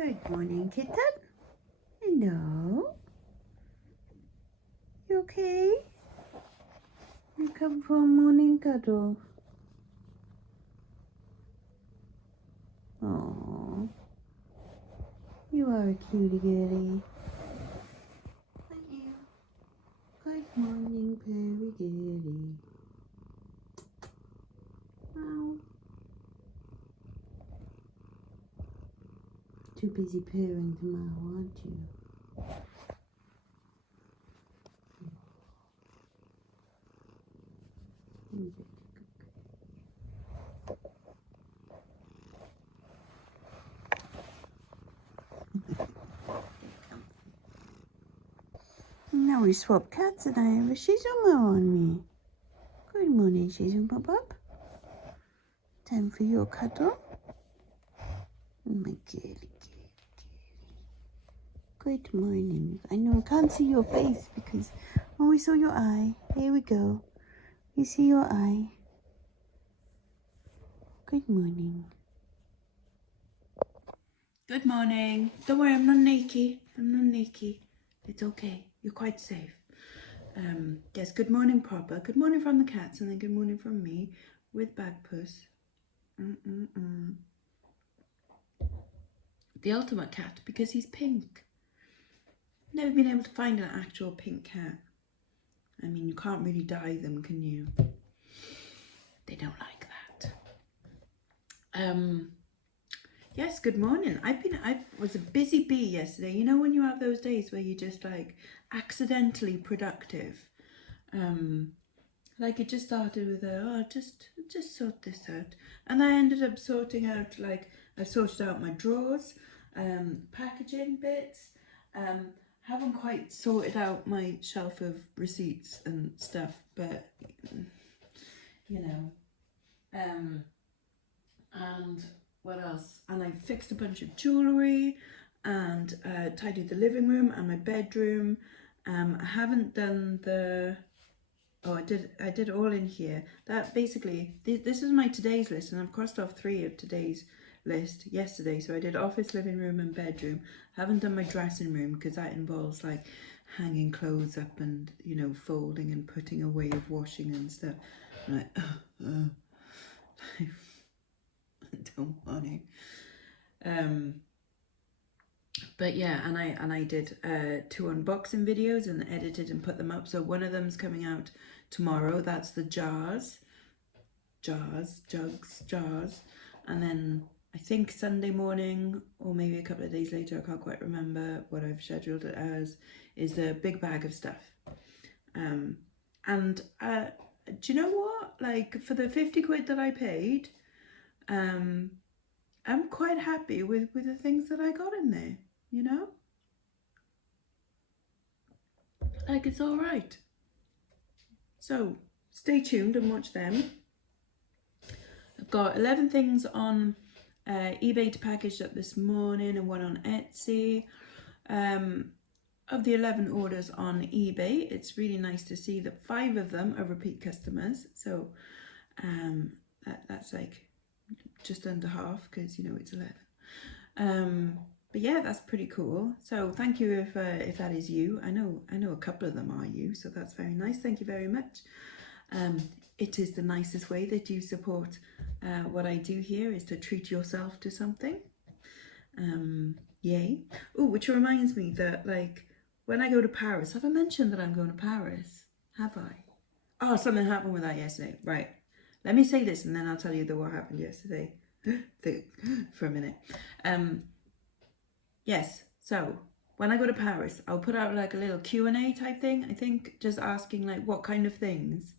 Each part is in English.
Good morning, kitten. Hello. You okay? You come for a morning cuddle. Oh, you are a cutie girly. Aren't you? Good morning, purry girly. Oh. Too busy purring tomorrow, aren't you? Now we swap cats and I have a Shih Tzu on me. Good morning, Shih Tzu Pop. Time for your cuddle. My girly. Good morning. I know I can't see your face because we saw your eye. There we go. You see your eye. Good morning. Good morning. Don't worry, I'm not naked. It's okay. You're quite safe. Yes, good morning, Papa. Good morning from the cats, and then good morning from me with Bagpuss. The ultimate cat because he's pink. Never been able to find an actual pink cat. I mean, you can't really dye them, can you? They don't like that. Yes, good morning. I was a busy bee yesterday. You know when you have those days where you're just like accidentally productive. Like it just started with just sort this out. And I ended up sorting out, like, I sorted out my drawers, packaging bits, haven't quite sorted out my shelf of receipts and stuff, but you know, and what else? And I fixed a bunch of jewellery and tidied the living room and my bedroom. I haven't done the, I did it all in here. That basically, this is my today's list, and I've crossed off 3 of today's list yesterday. So I did office, living room and bedroom. Haven't done my dressing room because that involves like hanging clothes up and, you know, folding and putting away of washing and stuff. I'm like, I don't want to. But yeah, and I did 2 unboxing videos and edited and put them up. So one of them's coming out tomorrow. That's the jars, and then I think Sunday morning or maybe a couple of days later, I can't quite remember what I've scheduled it as, is the big bag of stuff. And do you know what? Like for the 50 quid that I paid, I'm quite happy with the things that I got in there, you know? Like it's all right. So stay tuned and watch them. I've got 11 things on eBay to package up this morning and 1 on Etsy. Of the 11 orders on eBay, it's really nice to see that 5 of them are repeat customers. So that's like just under half because, you know, it's 11. But yeah, that's pretty cool. So thank you if that is you. I know a couple of them are you, so that's very nice. Thank you very much. It is the nicest way that you support what I do here, is to treat yourself to something. Yay. Oh, which reminds me that, like, when I go to Paris, have I mentioned that I'm going to Paris? Have I? Oh, something happened with that yesterday. Right. Let me say this and then I'll tell you what happened yesterday for a minute. Yes, so when I go to Paris, I'll put out like a little Q&A type thing. I think just asking like what kind of things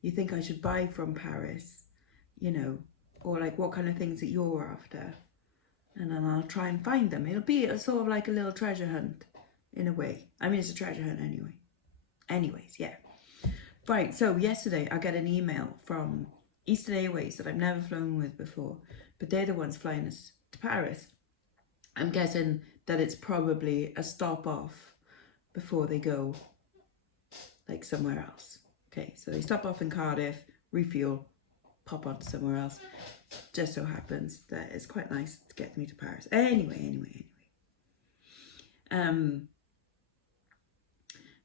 you think I should buy from Paris, you know, or like what kind of things that you're after. And then I'll try and find them. It'll be a sort of like a little treasure hunt in a way. I mean, it's a treasure hunt anyway. Anyways, yeah. Right, so yesterday I got an email from Eastern Airways that I've never flown with before, but they're the ones flying us to Paris. I'm guessing that it's probably a stop off before they go like somewhere else. Okay, so they stop off in Cardiff, refuel, pop on to somewhere else. Just so happens that it's quite nice to get me to Paris. Anyway.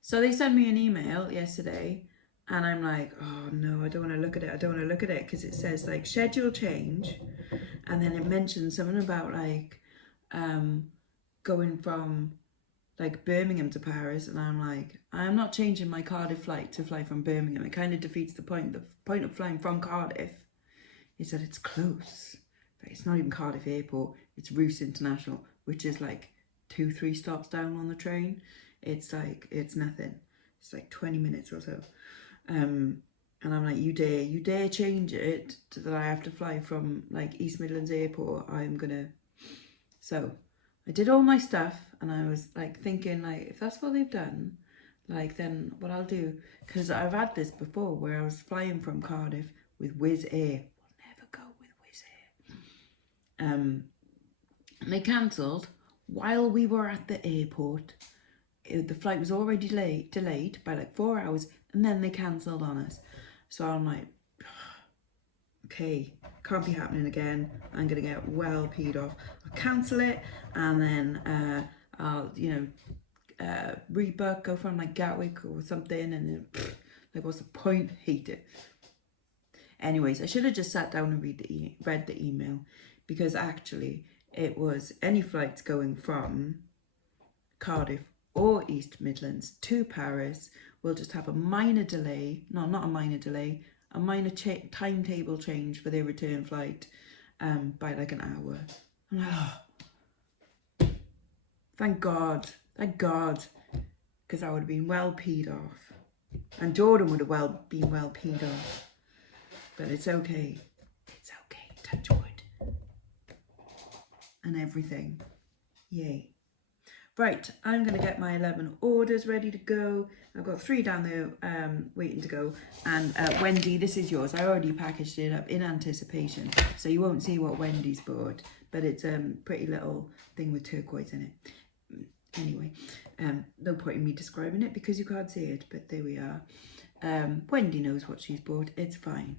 So they sent me an email yesterday, and I'm like, oh no, I don't want to look at it. Because it says like schedule change, and then it mentions something about like going from like Birmingham to Paris, and I'm like, I'm not changing my Cardiff flight to fly from Birmingham. It kind of defeats the point. The point of flying from Cardiff is that it's close. But it's not even Cardiff Airport. It's Roos International, which is like 2-3 stops down on the train. It's like, it's nothing. It's like 20 minutes or so. And I'm like, you dare change it to that I have to fly from like East Midlands Airport. I'm gonna. So I did all my stuff, and I was like thinking, like, if that's what they've done, like, then what I'll do, because I've had this before where I was flying from Cardiff with Wizz Air. We'll never go with Wizz Air. And they cancelled while we were at the airport. The flight was already delayed by like 4 hours, and then they cancelled on us. So I'm like, okay, can't be happening again. I'm gonna get well peed off. I'll cancel it, and then I'll, rebook, go from like Gatwick or something, and then like, what's the point? Hate it. Anyways, I should have just sat down and read the email, because actually it was any flights going from Cardiff or East Midlands to Paris will just have a minor delay. No, not a minor delay. A minor timetable change for their return flight by like an hour. I'm like, oh, thank God, because I would have been well peed off, and Jordan would have been well peed off. But it's okay, touch wood, and everything, yay. Right, I'm going to get my 11 orders ready to go. I've got 3 down there waiting to go. And Wendy, this is yours. I already packaged it up in anticipation, so you won't see what Wendy's bought. But it's a pretty little thing with turquoise in it. Anyway, no point in me describing it because you can't see it, but there we are. Wendy knows what she's bought. It's fine.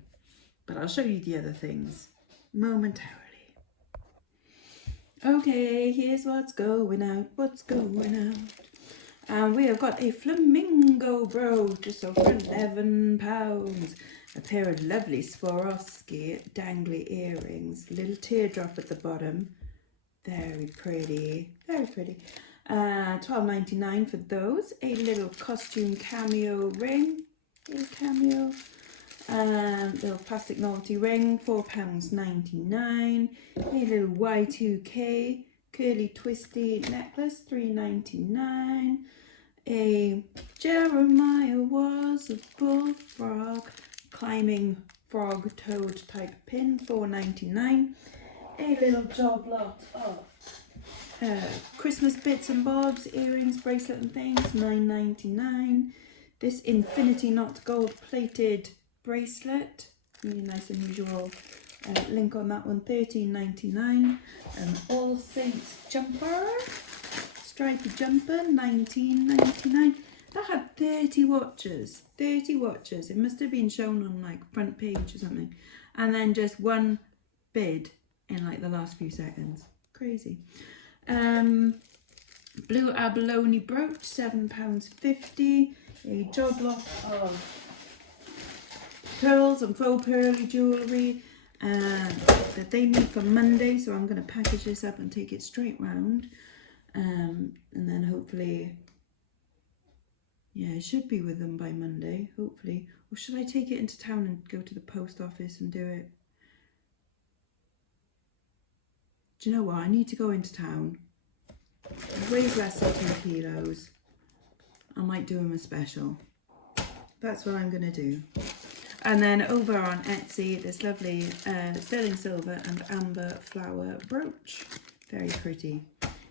But I'll show you the other things momentarily. Okay, here's what's going out. And we have got a flamingo brooch, just over £11. A pair of lovely Swarovski dangly earrings. Little teardrop at the bottom. Very pretty. £12.99 for those. A little costume cameo ring. Little plastic novelty ring, £4.99. A little Y2K curly twisty necklace, £3.99. A Jeremiah was a bullfrog climbing frog toad type pin, £4.99. A little job lot of Christmas bits and bobs, earrings, bracelet and things, £9.99. This infinity knot gold plated bracelet, really nice unusual link on that one, £13.99. All Saints jumper, stripy jumper, £19.99. That had 30 watches. It must have been shown on like front page or something, and then just one bid in like the last few seconds. Crazy. Blue abalone brooch, £7.50. A job lot of pearls and faux pearly jewellery that they need for Monday, so I'm going to package this up and take it straight round, and then hopefully, yeah, it should be with them by Monday, hopefully. Or should I take it into town and go to the post office and do it? Do you know what? I need to go into town. It weighs less than 2 kilos. I might do them a special. That's what I'm going to do. And then over on Etsy, this lovely sterling silver and amber flower brooch. Very pretty.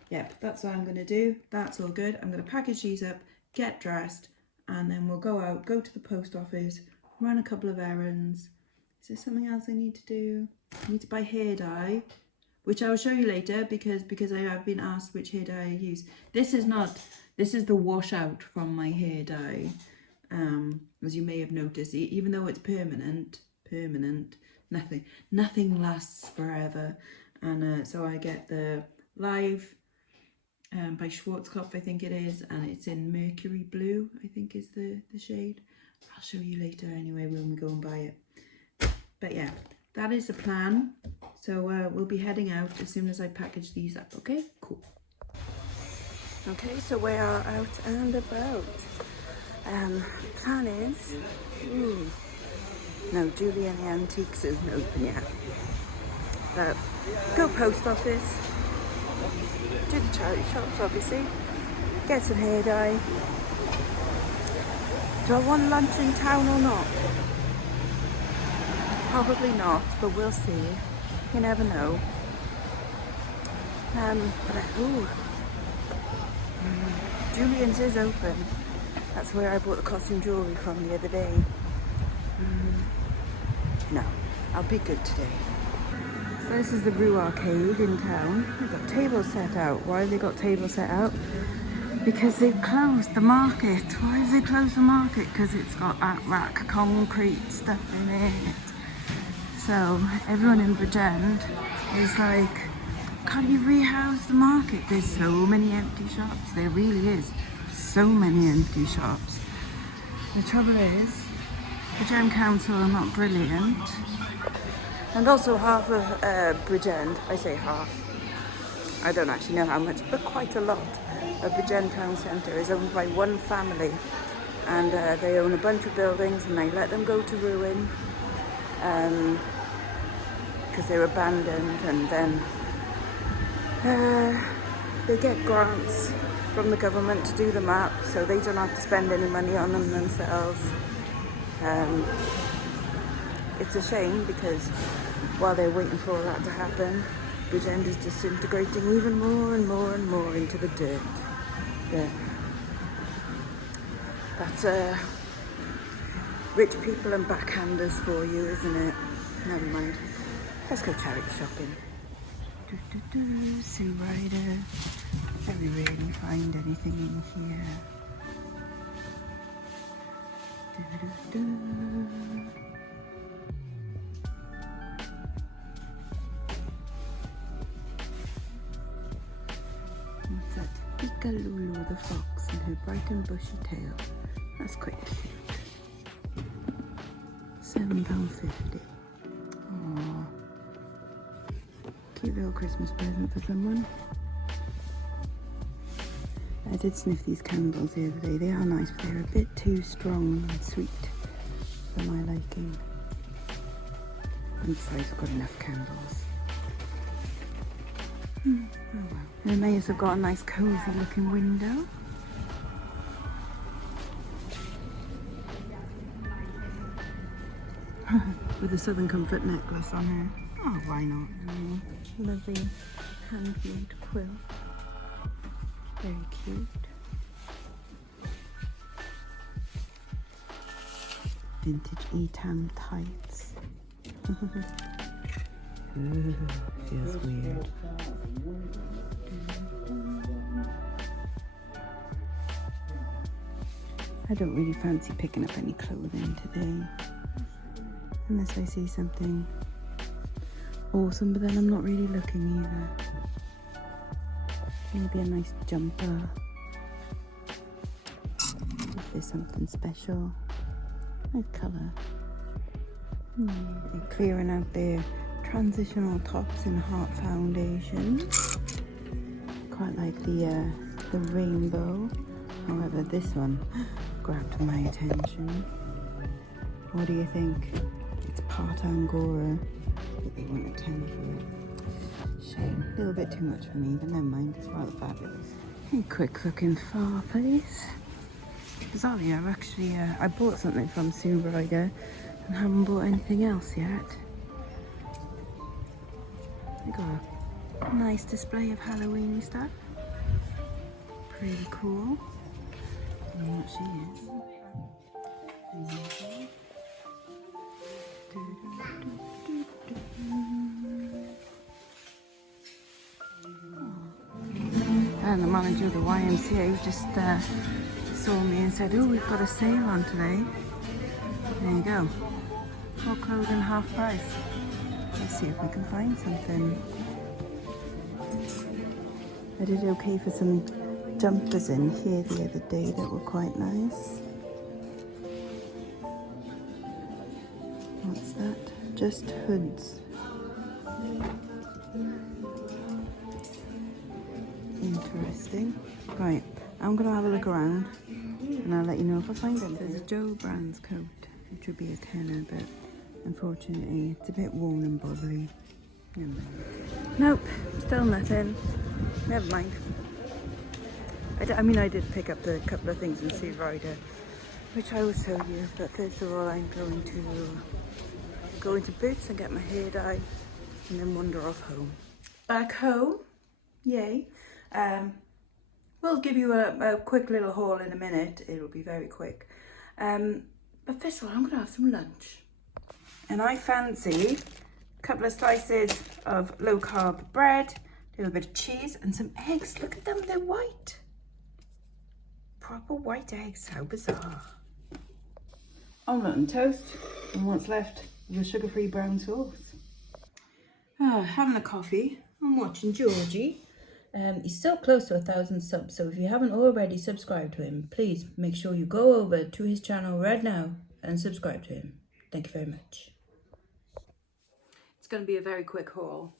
Yep, that's what I'm going to do. That's all good. I'm going to package these up, get dressed, and then we'll go out, go to the post office, run a couple of errands. Is there something else I need to do? I need to buy hair dye, which I will show you later because I have been asked which hair dye I use. This is the washout from my hair dye. As you may have noticed, even though it's permanent, nothing lasts forever. And so I get the Live by Schwarzkopf, I think it is, and it's in Mercury Blue, I think is the shade. I'll show you later anyway when we go and buy it. But yeah, that is the plan. So we'll be heading out as soon as I package these up, okay? Cool. Okay, so we are out and about. Plan is, no, Julie and the Antiques isn't open yet. But go post office, do the charity shops obviously, get some hair dye. Do I want lunch in town or not? Probably not, but we'll see. You never know. Julian's is open. That's where I bought the costume jewellery from the other day. No, I'll be good today. So this is the Brew Arcade in town. They've got tables set out. Why have they got tables set out? Because they've closed the market. Why have they closed the market? Because it's got that rack concrete stuff in it. So everyone in Bridgend is like, can't you rehouse the market? There's so many empty shops. There really is so many empty shops. The trouble is, Bridgend Council are not brilliant. And also half of Bridgend, I say half, I don't actually know how much, but quite a lot of Bridgend Town Centre is owned by one family. And they own a bunch of buildings and they let them go to ruin because they're abandoned, and then they get grants from the government to do them up, so they don't have to spend any money on them themselves. It's a shame because while they're waiting for all that to happen, Bridgend is disintegrating even more and more and more into the dirt. Yeah. That's rich people and backhanders for you, isn't it? Never mind. Let's go charity shopping. Sue Ryder. Let me really find anything in here. What's that? Pika-Lulu the fox and her bright and bushy tail. That's quite cute. £7.50. Aww. Cute little Christmas present for someone. I did sniff these candles the other day. They are nice, but they're a bit too strong and sweet for my liking. And besides, I've got enough candles. Oh well. And they have got a nice cozy looking window. With a Southern Comfort necklace on her. Oh, why not? Lovely handmade quilt. Very cute. Vintage Etam tights. Ooh, feels weird. I don't really fancy picking up any clothing today. Unless I see something awesome, but then I'm not really looking either. Maybe a nice jumper. If there's something special. Nice colour. They're clearing out their transitional tops in Heart Foundation. Quite like the rainbow. However, this one grabbed my attention. What do you think? It's part Angora, but they want a 10 for it. Shame. A little bit too much for me, but never mind. It's rather fabulous. A quick looking fireplace. Bizarrely, I've actually I bought something from Sue Ryder and haven't bought anything else yet. They got a nice display of Halloween stuff. Pretty cool. I don't know what she is. And the manager of the YMCA just saw me and said, oh, we've got a sale on today. There you go. All clothing half price. Let's see if we can find something. I did okay for some jumpers in here the other day that were quite nice. What's that? Just hoods. Interesting. Right, I'm gonna have a look around and I'll let you know if I find anything. There's a Joe Brand's coat, which would be a tenner, but unfortunately it's a bit worn and bobbly. Never mind. Nope, still nothing. Never mind. I mean, I did pick up the couple of things in Sea Rider, which I will show you, but first of all I'm going to go into Boots and get my hair dye and then wander off home. Back home, yay. We'll give you a quick little haul in a minute. It'll be very quick. But first of all, I'm going to have some lunch. And I fancy a couple of slices of low-carb bread, a little bit of cheese, and some eggs. Look at them, they're white. Proper white eggs, how bizarre. Omelette and toast, and what's left is a sugar-free brown sauce. Having a coffee. I'm watching Georgie. He's still close to 1,000 subs, so if you haven't already subscribed to him, please make sure you go over to his channel right now and subscribe to him. Thank you very much. It's going to be a very quick haul.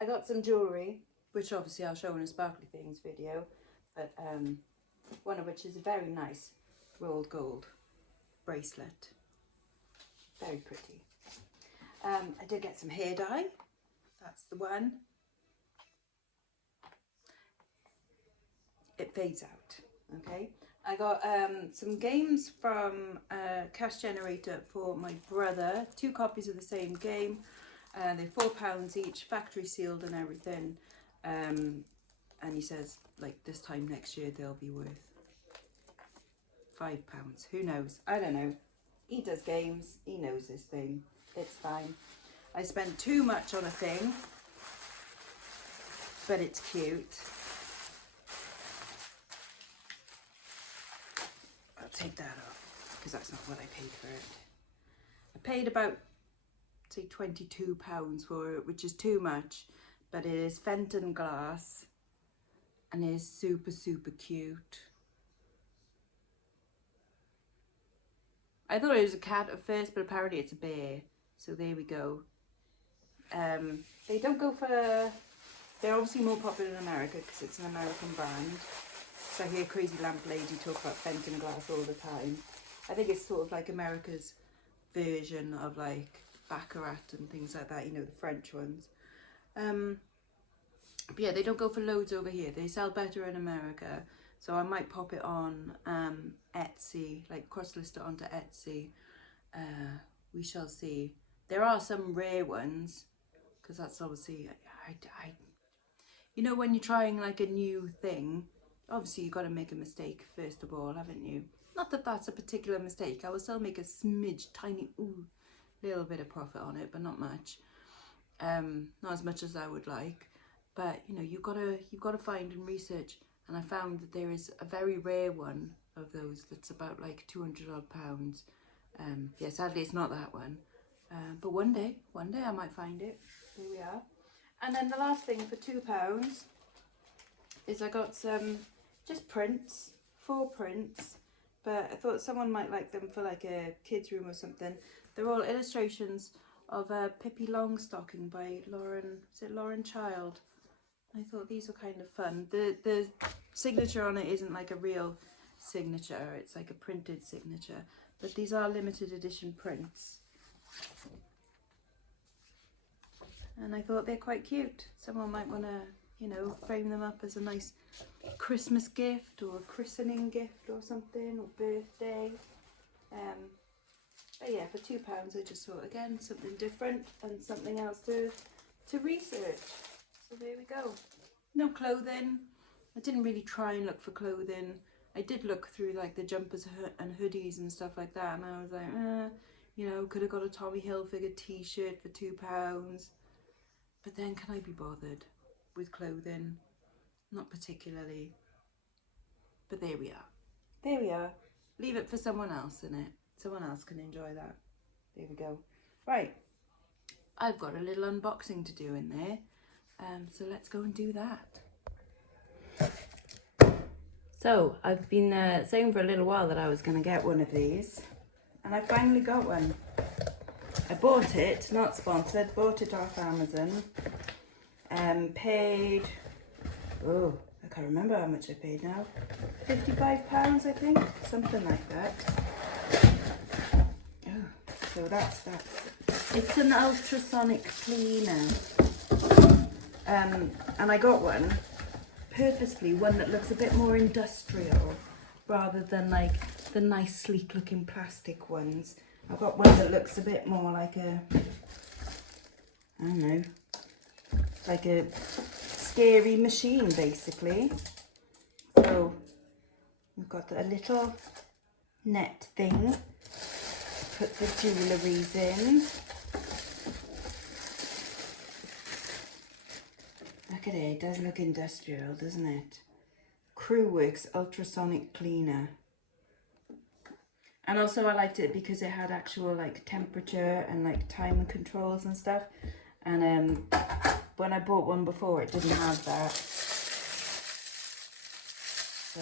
I got some jewellery, which obviously I'll show in a Sparkly Things video, but one of which is a very nice rolled gold bracelet. Very pretty. I did get some hair dye. That's the one. It fades out, okay. I got some games from Cash Generator for my brother, 2 copies of the same game. They're £4 each, factory sealed and everything. And he says, like, this time next year they'll be worth £5. Who knows? I don't know. He does games, he knows this thing. It's fine. I spent too much on a thing, but it's cute. I'll take that off because that's not what I paid for it. I paid about, say, £22 for it, which is too much, but it is Fenton glass and it is super, super cute. I thought it was a cat at first, but apparently it's a bear. So there we go. They don't go for... They're obviously more popular in America because it's an American brand. So I hear Crazy Lamp Lady talk about Fenton glass all the time. I think it's sort of like America's version of like Baccarat and things like that, you know, the French ones. But yeah, they don't go for loads over here. They sell better in America. So I might pop it on Etsy, like cross-list it onto Etsy. We shall see. There are some rare ones, because that's obviously, you know, when you're trying like a new thing, obviously you've got to make a mistake first of all, haven't you? Not that that's a particular mistake. I will still make a smidge, tiny, little bit of profit on it, but not much. Not as much as I would like. But you know, you've got to find and research. And I found that there is a very rare one of those that's about like 200 odd pounds. Yeah, sadly it's not that one. But one day I might find it. Here we are. And then the last thing for £2 is I got some just prints, 4 prints. But I thought someone might like them for like a kid's room or something. They're all illustrations of Pippi Longstocking by Lauren Child. I thought these were kind of fun. The signature on it isn't like a real signature, it's like a printed signature. But these are limited edition prints. And I thought they're quite cute. Someone might want to, you know, frame them up as a nice Christmas gift or a christening gift or something, or birthday. But yeah, for £2 I just thought, again, something different and something else to research. So there we go. No clothing. I didn't really try and look for clothing. I did look through like the jumpers and hoodies and stuff like that, and I was like, you know, could have got a Tommy Hilfiger t-shirt for £2. But then can I be bothered with clothing? Not particularly. But there we are. There we are. Leave it for someone else, innit? Someone else can enjoy that. There we go. Right. I've got a little unboxing to do in there. So let's go and do that. So I've been saying for a little while that I was going to get one of these, and I finally got one. I bought it, not sponsored, bought it off Amazon. Paid, oh, I can't remember how much I paid now. £55, I think, something like that. Oh, so that's it's an ultrasonic cleaner. And I got one, purposefully one that looks a bit more industrial rather than like the nice sleek looking plastic ones. I've got one that looks a bit more like a, I don't know, like a scary machine basically. So we've got a little net thing, put the jewelleries in. Look at it, it does look industrial, doesn't it? Crewworks ultrasonic cleaner. And also I liked it because it had actual like temperature and like timer controls and stuff. And when I bought one before, it didn't have that. So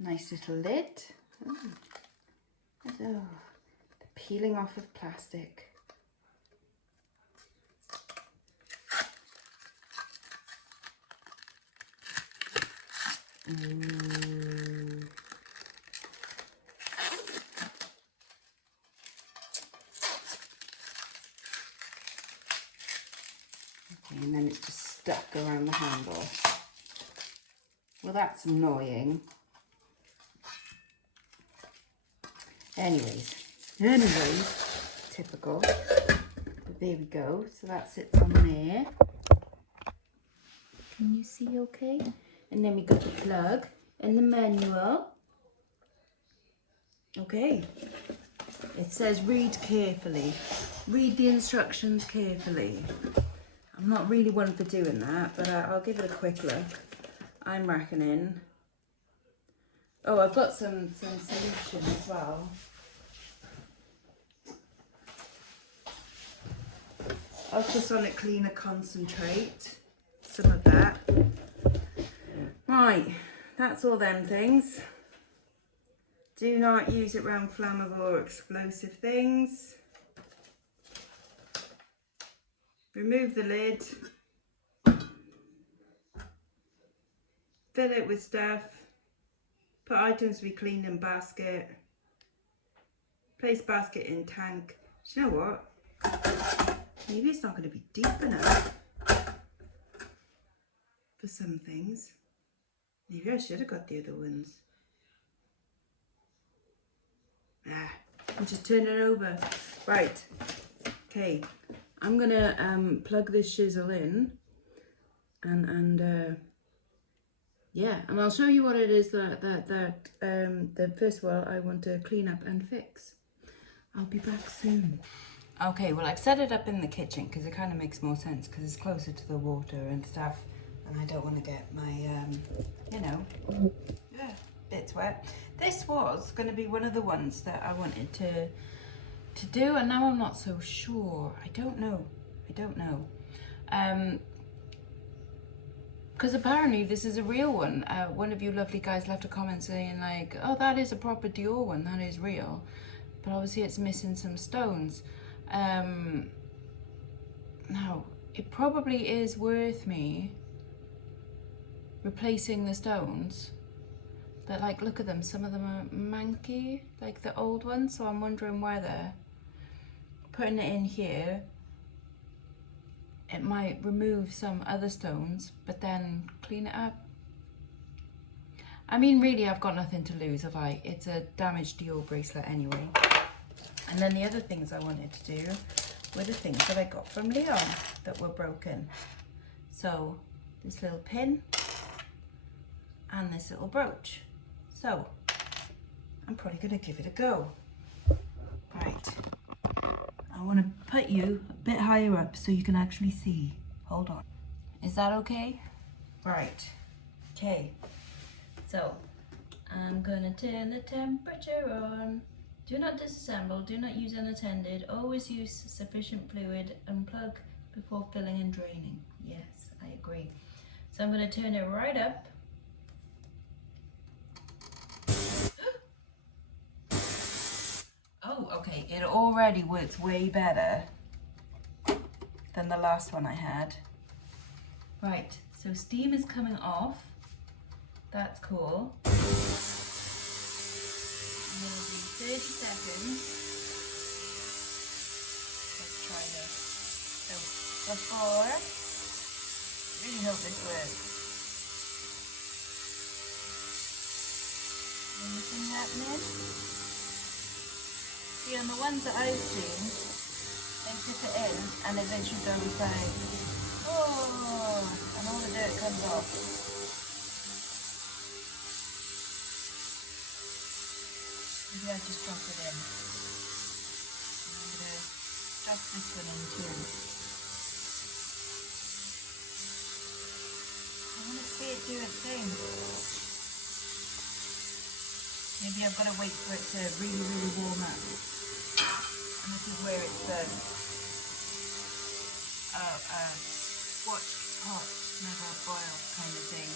nice little lid. Oh, the peeling off of plastic. Ooh. Okay, and then it's just stuck around the handle. Well, that's annoying. Anyways, typical. But there we go. So that sits on there. Can you see okay? And then we got the plug and the manual. Okay. It says read carefully. Read the instructions carefully. I'm not really one for doing that, but I'll give it a quick look. I'm reckoning. Oh, I've got some solution as well. Ultrasonic cleaner concentrate. Some of that. Right, that's all them things. Do not use it around flammable or explosive things. Remove the lid. Fill it with stuff. Put items to be cleaned in basket. Place basket in tank. Do you know what? Maybe it's not going to be deep enough for some things. Maybe I should have got the other ones. I'll just turn it over. Right. Okay. I'm gonna plug this chisel in, and yeah, and I'll show you what it is that first of all I want to clean up and fix. I'll be back soon. Okay, well I've set it up in the kitchen because it kind of makes more sense because it's closer to the water and stuff, and I don't want to get my you know, bits wet. This was going to be one of the ones that I wanted to do, and now I'm not so sure. I don't know. Because apparently this is a real one. One of you lovely guys left a comment saying like, oh, that is a proper Dior one, that is real. But obviously it's missing some stones. Now, it probably is worth me replacing the stones. But like, look at them, some of them are manky, like the old ones, so I'm wondering whether putting it in here, it might remove some other stones, but then clean it up. I mean, really, I've got nothing to lose, have I? It's a damaged Dior bracelet anyway. And then the other things I wanted to do were the things that I got from Leon that were broken. So, this little pin and this little brooch. So, I'm probably going to give it a go. Right. I want to put you a bit higher up so you can actually see. Hold on. Is that okay? Right. Okay. So, I'm going to turn the temperature on Do not disassemble, do not use unattended, always use sufficient fluid, unplug before filling and draining. Yes, I agree. So I'm going to turn it right up. Oh, okay, it already works way better than the last one I had. Right, so steam is coming off. That's cool. I'm going to do 30 seconds. Let's try this. So before, really hope this works. Anything happening? See, on the ones that I've seen, they dip it in and it literally goes like, oh, and all the dirt comes off. Maybe I just drop it in. I'm going to drop this one in too. I want to see it do its thing. Maybe I've got to wait for it to really, really warm up. And this is where it's squash pot, never boil kind of thing.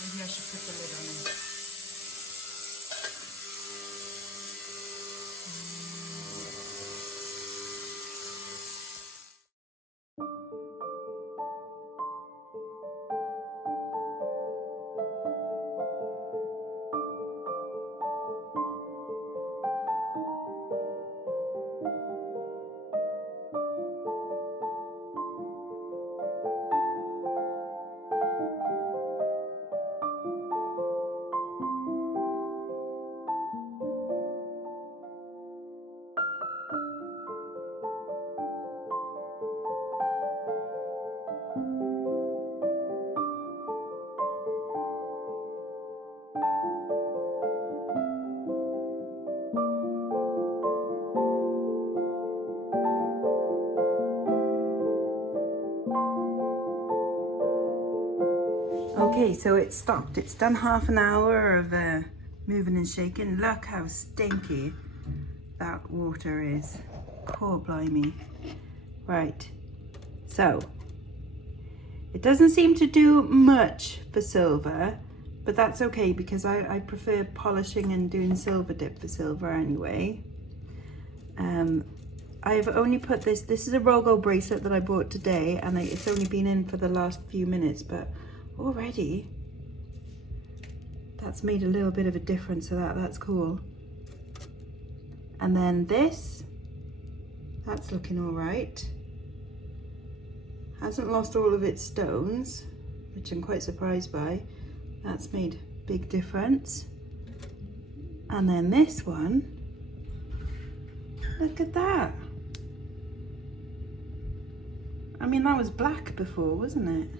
Maybe I should put the lid on it. Okay, so it's stopped. It's done half an hour of moving and shaking. Look how stinky that water is. Poor blimey. Right, so it doesn't seem to do much for silver, but that's okay because I prefer polishing and doing silver dip for silver anyway. I've only put this is a Rogo bracelet that I bought today, and it's only been in for the last few minutes, but already that's made a little bit of a difference, so that's cool. And then that's looking all right. Hasn't lost all of its stones, which I'm quite surprised by. That's made a big difference. And then this one, look at that. I mean, that was black before, wasn't it?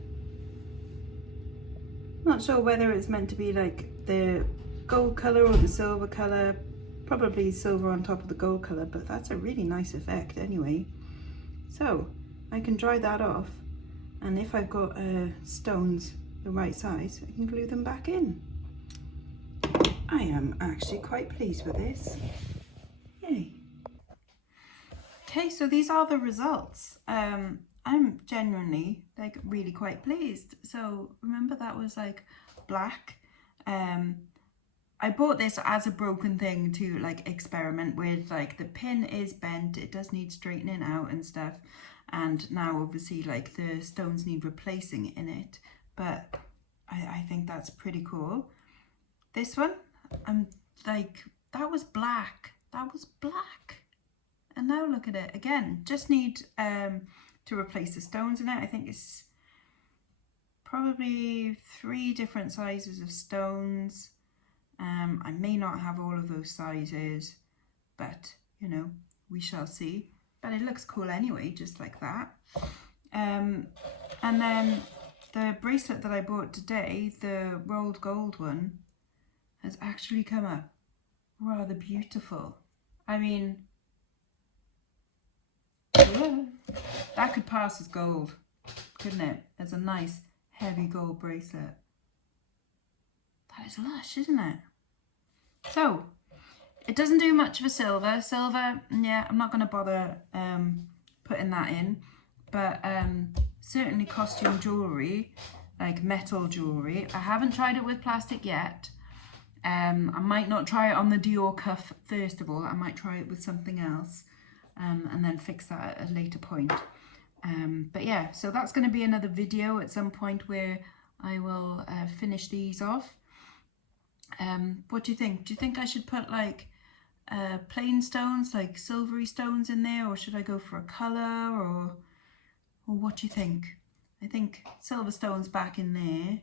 Not sure whether it's meant to be like the gold color or the silver color. Probably silver on top of the gold color, but that's a really nice effect anyway. So I can dry that off, and if I've got stones the right size, I can glue them back in. I am actually quite pleased with this. Yay. Okay, so these are the results. I'm genuinely like really quite pleased. So remember that was like black. I bought this as a broken thing to like experiment with. Like the pin is bent, it does need straightening out and stuff. And now obviously like the stones need replacing in it. But I think that's pretty cool. This one, I'm like, that was black. That was black. And now look at it again. Just need to replace the stones in it. I think it's probably 3 different sizes of stones. I may not have all of those sizes, but you know, we shall see. But it looks cool anyway, just like that. And then the bracelet that I bought today, the rolled gold one, has actually come up rather beautiful. I mean, yeah, that could pass as gold, couldn't it? It's a nice heavy gold bracelet. That is lush, isn't it? So It doesn't do much for silver. Silver, yeah, I'm not going to bother putting that in. But certainly costume jewellery, like metal jewellery. I haven't tried it with plastic yet. I might not try it on the Dior cuff first of all. I might try it with something else and then fix that at a later point. But yeah, so that's going to be another video at some point where I will finish these off. What do you think? Do you think I should put like plain stones, like silvery stones in there, or should I go for a colour, or what do you think? I think silver stones back in there,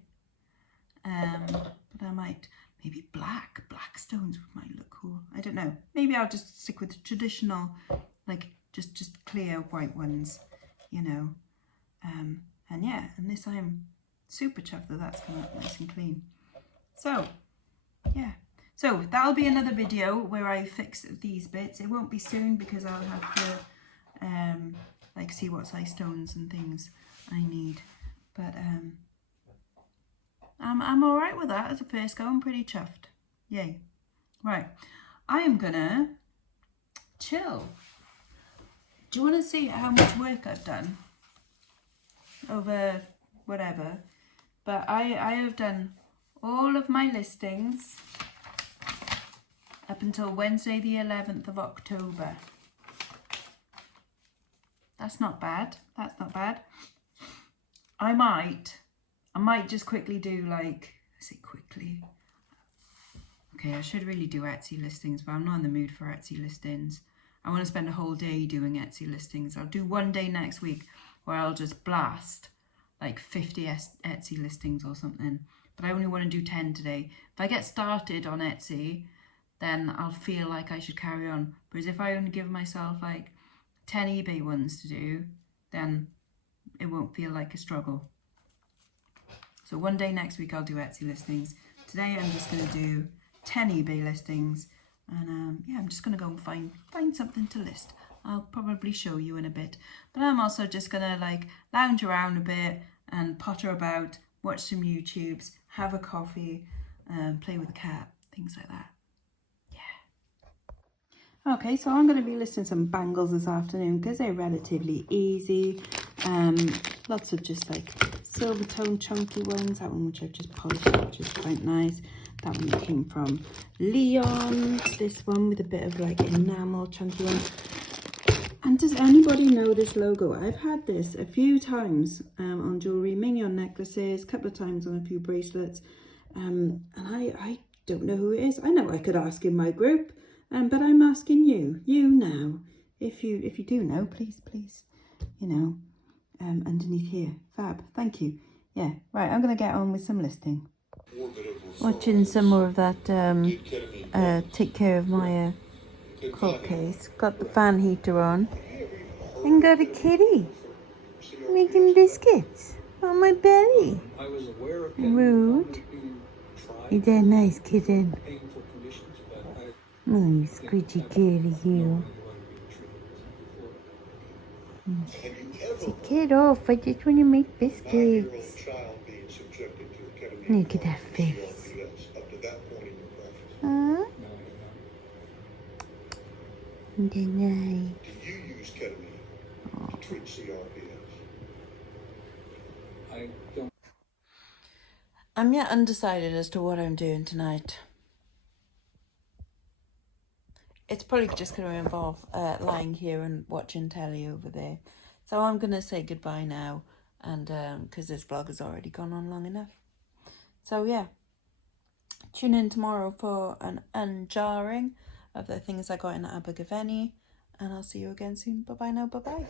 but I might, maybe black stones might look cool. I don't know. Maybe I'll just stick with the traditional, like just clear white ones, you know. And yeah, and this I'm super chuffed that that's come up nice and clean. So yeah, so that'll be another video where I fix these bits. It won't be soon because I'll have to like see what size stones and things I need, but I'm all right with that as a first go. I'm pretty chuffed. Yay. Right, I am gonna chill. Do you want to see how much work I've done over whatever? But I have done all of my listings up until Wednesday the 11th of October. That's not bad. That's not bad. I might just quickly do, like, I say quickly. Okay, I should really do Etsy listings, but I'm not in the mood for Etsy listings. I want to spend a whole day doing Etsy listings. I'll do one day next week where I'll just blast like 50 Etsy listings or something. But I only want to do 10 today. If I get started on Etsy, then I'll feel like I should carry on. Whereas if I only give myself like 10 eBay ones to do, then it won't feel like a struggle. So one day next week I'll do Etsy listings. Today I'm just going to do 10 eBay listings. And yeah, I'm just going to go and find something to list. I'll probably show you in a bit. But I'm also just going to like lounge around a bit and potter about, watch some YouTubes, have a coffee, play with the cat, things like that. Yeah. Okay, so I'm going to be listing some bangles this afternoon because they're relatively easy. Lots of just like silver tone chunky ones. That one which I've just polished up, which is quite nice. That one that came from Leon. This one with a bit of like enamel chunky one. And does anybody know this logo? I've had this a few times on jewellery, mainly on necklaces, a couple of times on a few bracelets. And I don't know who it is. I know I could ask in my group, but I'm asking you now. If you do know, please, you know, underneath here. Fab, thank you. Yeah, right, I'm going to get on with some listing. Watching some more of that take care of my court case. Got the fan heater on. And got a kitty making biscuits on my belly. Rude. You're that nice kitten. Oh, you squidgy kitty, you. Take it off. I just want to make biscuits. Look at that face. Huh? Good night. Do you use ketamine to treat CRPS? I don't. I'm yet undecided as to what I'm doing tonight. It's probably just going to involve lying here and watching telly over there. So I'm going to say goodbye now, and because this vlog has already gone on long enough. So yeah, tune in tomorrow for an unjarring of the things I got in Abergavenny, and I'll see you again soon. Bye bye now, bye bye.